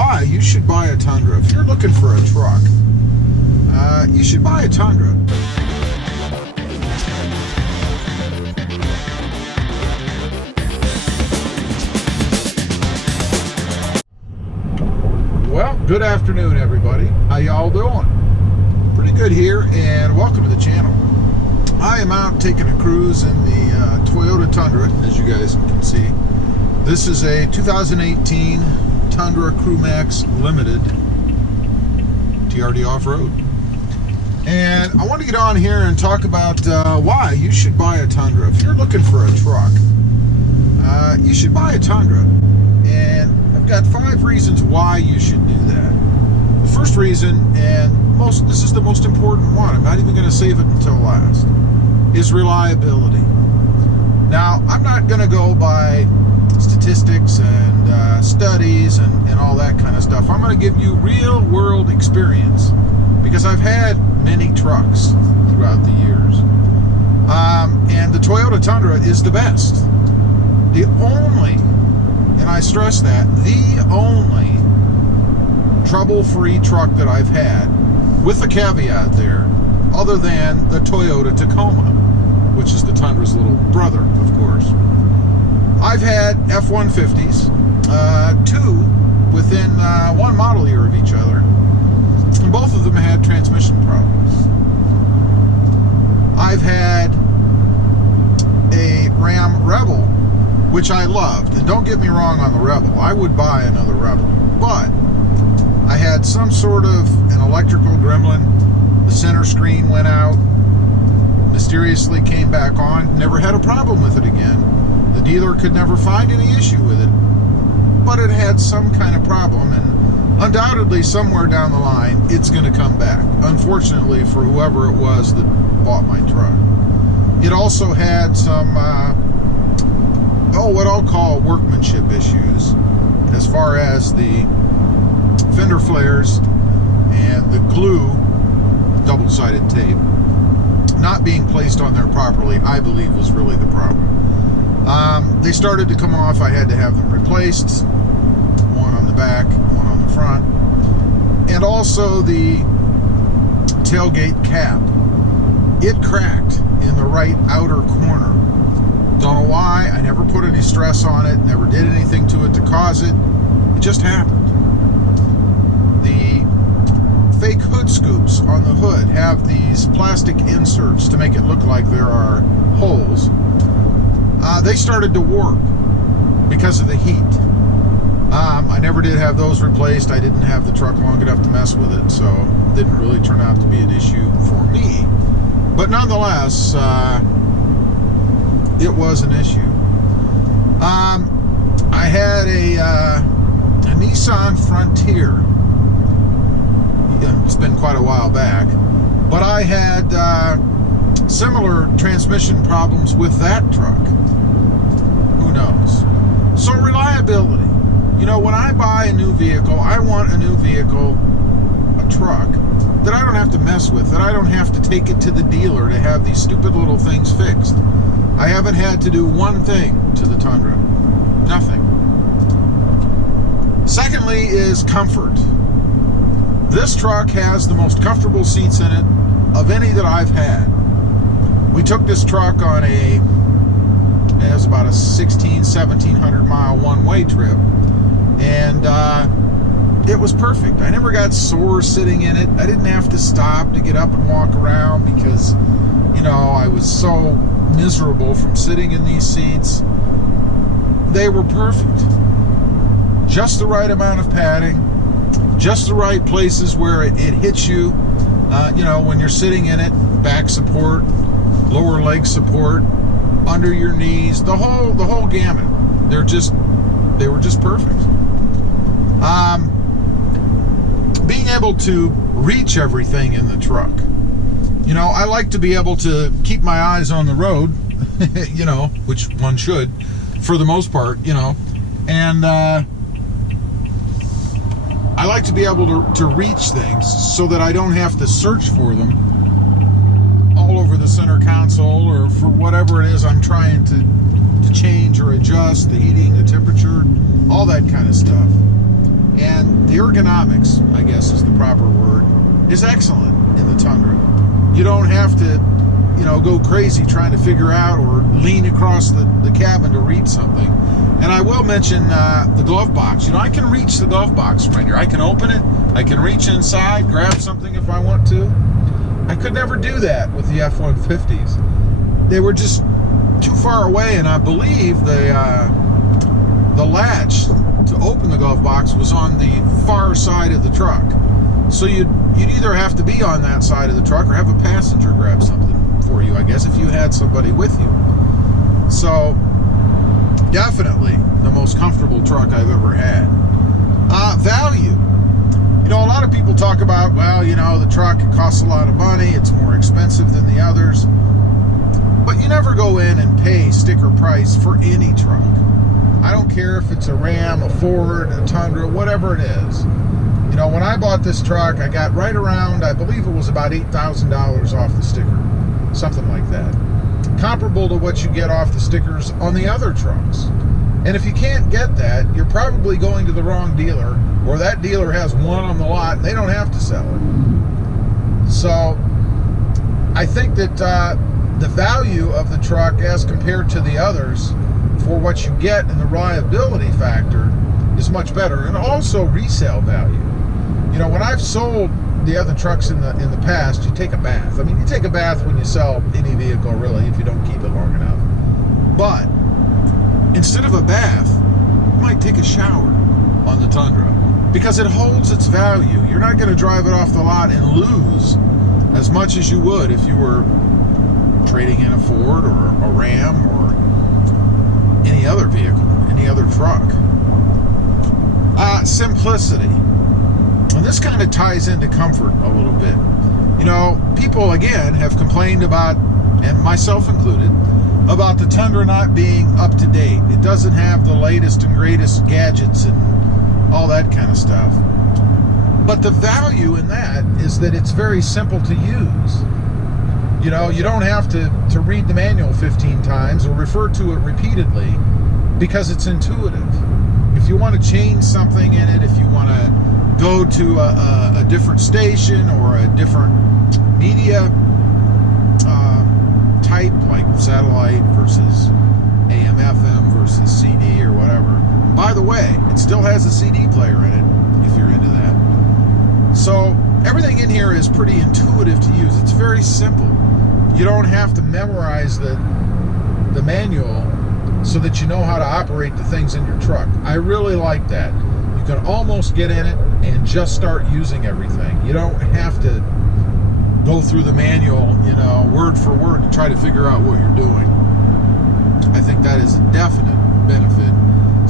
why you should buy a Tundra. If you're looking for a truck, you should buy a Tundra. Well, good afternoon, everybody. How y'all doing? Pretty good here, and welcome to the channel. I am out taking a cruise in the Toyota Tundra, as you guys can see. This is a 2018 Tundra Crew Max Limited TRD Off-Road. And I want to get on here and talk about why you should buy a Tundra. If you're looking for a truck, you should buy a Tundra. And I've got 5 reasons why you should do that. The first reason, and this is the most important one, I'm not even going to save it until last, is reliability. Now, I'm not going to go by statistics and studies and all that kind of stuff. I'm going to give you real world experience because I've had many trucks throughout the years. And the Toyota Tundra is the best. The only, and I stress that, the only trouble-free truck that I've had, with a caveat there, other than the Toyota Tacoma, which is the Tundra's little brother, of course. I've had F-150s, 2 within 1 model year of each other, and both of them had transmission problems. I've had a Ram Rebel, which I loved, and don't get me wrong on the Rebel, I would buy another Rebel, but I had some sort of an electrical gremlin, the center screen went out, mysteriously came back on, never had a problem with it again. The dealer could never find any issue with it, but it had some kind of problem, and undoubtedly somewhere down the line it's going to come back, unfortunately for whoever it was that bought my truck. It also had some what I'll call workmanship issues as far as the fender flares and the glue, double-sided tape, not being placed on there properly, I believe, was really the problem. They started to come off. I had to have them replaced, one on the back, one on the front, and also the tailgate cap. It cracked in the right outer corner. Don't know why. I never put any stress on it, never did anything to it to cause it. It just happened. The fake hood scoops on the hood have these plastic inserts to make it look like there are holes. They started to warp because of the heat. I never did have those replaced. I didn't have the truck long enough to mess with it, so it didn't really turn out to be an issue for me. But nonetheless, it was an issue. I had a Nissan Frontier. It's been quite a while back, but I had similar transmission problems with that truck. Who knows? So reliability. You know, when I buy a new vehicle, I want a new vehicle, a truck, that I don't have to mess with, that I don't have to take it to the dealer to have these stupid little things fixed. I haven't had to do one thing to the Tundra. Nothing. Secondly is comfort. This truck has the most comfortable seats in it of any that I've had. We took this truck on it was about a 1,700 mile one-way trip, and it was perfect. I never got sore sitting in it. I didn't have to stop to get up and walk around because, you know, I was so miserable from sitting in these seats. They were perfect. Just the right amount of padding, just the right places where it hits you, you know, when you're sitting in it, back support, lower leg support, under your knees, the whole gamut. They were just perfect. Being able to reach everything in the truck. You know, I like to be able to keep my eyes on the road, you know, which one should, for the most part, you know, and I like to be able to reach things so that I don't have to search for them all over the center console or for whatever it is I'm trying to change or adjust, the heating, the temperature, all that kind of stuff. And the ergonomics, I guess is the proper word, is excellent in the Tundra. You don't have to, go crazy trying to figure out or lean across the cabin to read something. And I will mention the glove box. I can reach the glove box from right here. I can open it. I can reach inside, grab something if I want to. I could never do that with the F-150s. They were just too far away, and I believe the latch to open the glove box was on the far side of the truck. So you'd either have to be on that side of the truck or have a passenger grab something for you, I guess, if you had somebody with you. So definitely the most comfortable truck I've ever had. Value. A lot of people talk about, well, the truck costs a lot of money, it's more expensive than the others. But you never go in and pay sticker price for any truck. I don't care if it's a Ram, a Ford, a Tundra, whatever it is. When I bought this truck, I got right around, I believe it was about $8,000 off the sticker. Something like that. Comparable to what you get off the stickers on the other trucks. And if you can't get that, you're probably going to the wrong dealer, or that dealer has one on the lot and they don't have to sell it. So I think that the value of the truck as compared to the others for what you get and the reliability factor is much better, and also resale value. When I've sold the other trucks in the past, you take a bath. You take a bath when you sell any vehicle, really, if you don't keep it long enough. But instead of a bath, you might take a shower on the Tundra because it holds its value. You're not going to drive it off the lot and lose as much as you would if you were trading in a Ford or a Ram or any other vehicle, any other truck. Simplicity. And this kind of ties into comfort a little bit. People, again, have complained about, and myself included, about the Tundra not being up to date. It doesn't have the latest and greatest gadgets and all that kind of stuff. But the value in that is that it's very simple to use. You don't have to read the manual 15 times or refer to it repeatedly because it's intuitive. If you want to change something in it, if you want to go to a different station or a different media type, like satellite versus AM, FM versus CD or whatever. By the way, it still has a CD player in it if you're into that. So everything in here is pretty intuitive to use. It's very simple. You don't have to memorize the manual so that you know how to operate the things in your truck. I really like that. You can almost get in it and just start using everything. You don't have to go through the manual, word for word to try to figure out what you're doing. I think that is a definite benefit,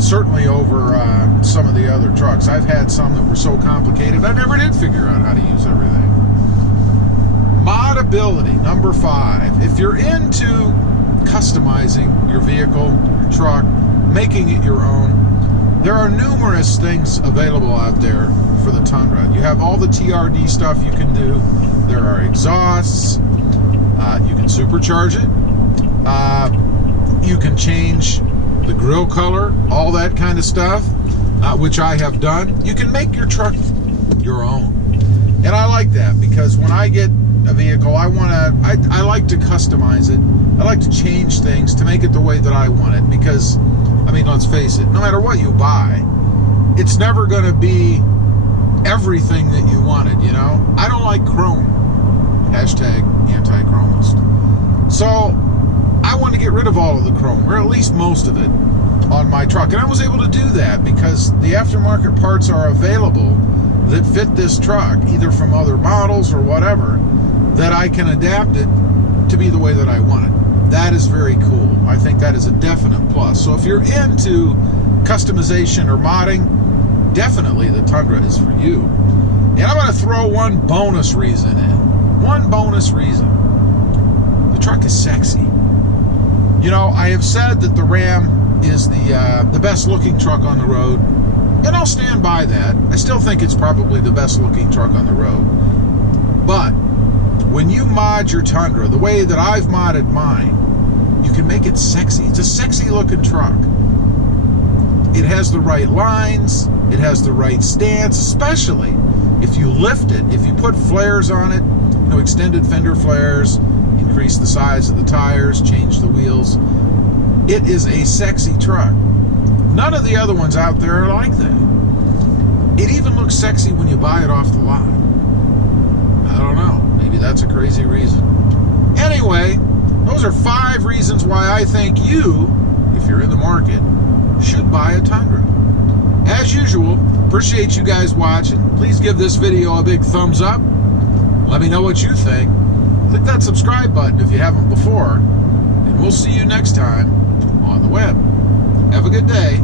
certainly over some of the other trucks. I've had some that were so complicated, I never did figure out how to use everything. Modability, number 5. If you're into customizing your vehicle, your truck, making it your own, there are numerous things available out there for the Tundra. You have all the TRD stuff you can do. There are exhausts. You can supercharge it. You can change the grill color, all that kind of stuff, which I have done. You can make your truck your own. And I like that because when I get a vehicle, I like to customize it. I like to change things to make it the way that I want it because, let's face it, no matter what you buy, it's never going to be everything that you wanted, I don't like chrome. Hashtag anti-chromist. So I want to get rid of all of the chrome, or at least most of it, on my truck. And I was able to do that because the aftermarket parts are available that fit this truck, either from other models or whatever, that I can adapt it to be the way that I want it. That is very cool. I think that is a definite plus. So if you're into customization or modding, definitely the Tundra is for you. And I'm going to throw one bonus reason in. One bonus reason. The truck is sexy. I have said that the Ram is the best looking truck on the road, and I'll stand by that. I still think it's probably the best looking truck on the road. But when you mod your Tundra the way that I've modded mine, you can make it sexy. It's a sexy looking truck. It has the right lines. It has the right stance, especially if you lift it, if you put flares on it, extended fender flares, increase the size of the tires, change the wheels. It is a sexy truck. None of the other ones out there are like that. It even looks sexy when you buy it off the lot. I don't know. Maybe that's a crazy reason. Anyway, those are 5 reasons why I think you, if you're in the market, should buy a Tundra. As usual, appreciate you guys watching. Please give this video a big thumbs up. Let me know what you think. Click that subscribe button if you haven't before. And we'll see you next time on the web. Have a good day.